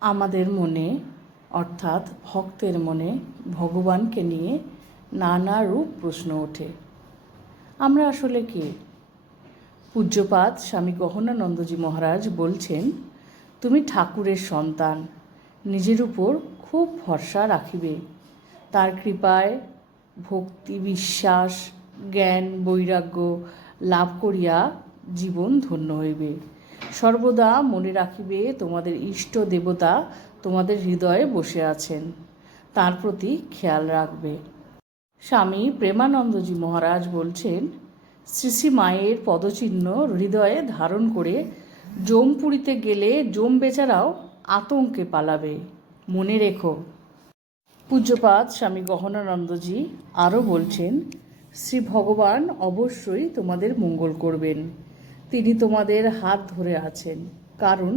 আমাদের মনে, অর্থাৎ ভক্তের মনে, ভগবানকে নিয়ে নানা রূপ প্রশ্ন ওঠে। আমরা আসলে কে? পূজ্যপাত স্বামী গহনানন্দজি মহারাজ বলছেন, তুমি ঠাকুরের সন্তান, নিজের উপর খুব ভরসা রাখিবে। তার কৃপায় ভক্তি, বিশ্বাস, জ্ঞান, বৈরাগ্য লাভ করিয়া জীবন ধন্য হইবে। সর্বদা মনে রাখিবে তোমাদের ইষ্ট দেবতা তোমাদের হৃদয়ে বসে আছেন। তার প্রতি খেয়াল রাখবে। স্বামী প্রেমানন্দজি মহারাজ বলছেন শ্রী শ্রী মায়ের পদচিহ্ন হৃদয়ে ধারণ করে জমপুরিতে গেলে জম বেচারাও আতঙ্কে পালাবে। মনে রেখো। পূজ্যপাত স্বামী গহনানন্দজি আরও বলছেন, শ্রী ভগবান অবশ্যই তোমাদের মঙ্গল করবেন। তিনি তোমাদের হাত ধরে আছেন, কারণ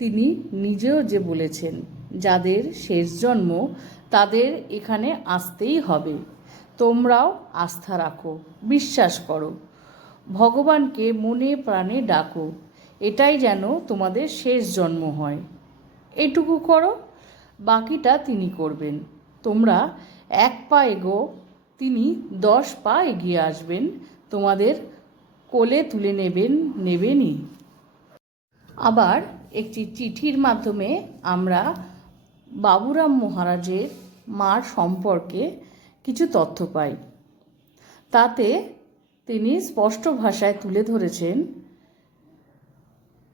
তিনি নিজেও যে বলেছেন, যাদের শেষ জন্ম তাদের এখানে আসতেই হবে। তোমরাও আস্থা রাখো, বিশ্বাস করো। ভগবানকে মনে প্রাণে ডাকো, এটাই যেন তোমাদের শেষ জন্ম হয়। এটুকু করো, বাকিটা তিনি করবেন। তোমরা এক পা এগো, তিনি দশ পা এগিয়ে আসবেন, তোমাদের কোলে তুলে নেবেন, নেবেনই। আবার একটি চিঠির মাধ্যমে আমরা বাবুরাম মহারাজের মার সম্পর্কে কিছু তথ্য পাই। তাতে তিনি স্পষ্ট ভাষায় তুলে ধরেছেন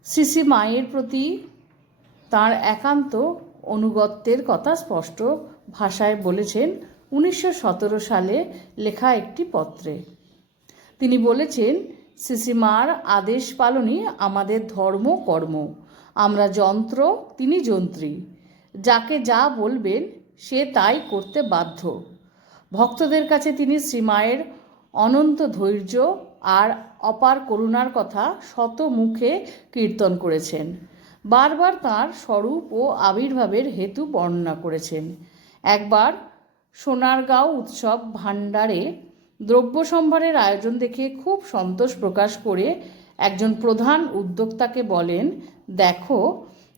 শ্রী মায়ের প্রতি তার একান্ত অনুগত্যের কথা স্পষ্ট ভাষায় বলেছেন উনিশশো সতেরো সালে লেখা একটি পত্রে। তিনি বলেছেন শ্রীশ্রীমার আদেশ পালনই আমাদের ধর্ম, কর্ম। আমরা যন্ত্র, তিনি যন্ত্রী। যাকে যা বলবেন, সে তাই করতে বাধ্য। ভক্তদের কাছে তিনি শ্রীমায়ের অনন্ত ধৈর্য আর অপার করুণার কথা শত মুখে কীর্তন করেছেন। বারবার তার স্বরূপ ও আবির্ভাবের হেতু বর্ণনা করেছেন। একবার সোনারগাঁও উৎসব ভাণ্ডারে দ্রব্য সম্ভারের আয়োজন দেখে খুব সন্তোষ প্রকাশ করে একজন প্রধান উদ্যোক্তাকে বলেন, দেখো,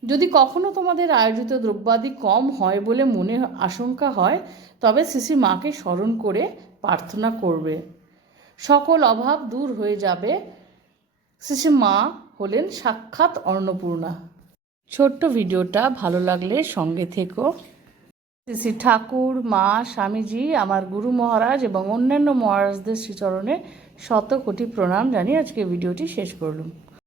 যদি কখনো তোমাদের আয়োজিত দ্রব্যাদি কম হয় বলে মনে আশঙ্কা হয়, তবে শ্রী মাকে স্মরণ করে প্রার্থনা করবে। সকল অভাব দূর হয়ে যাবে। শ্রী মা হলেন সাক্ষাৎ অন্নপূর্ণা। ছোট্ট ভিডিওটা ভালো লাগলে সঙ্গে থেকো। শ্রী শ্রী ঠাকুর, মা, স্বামীজি, আমার গুরু মহারাজ এবং অন্যান্য মহারাজদের শ্রীচরণে শত কোটি প্রণাম জানিয়ে আজকে ভিডিওটি শেষ করলাম।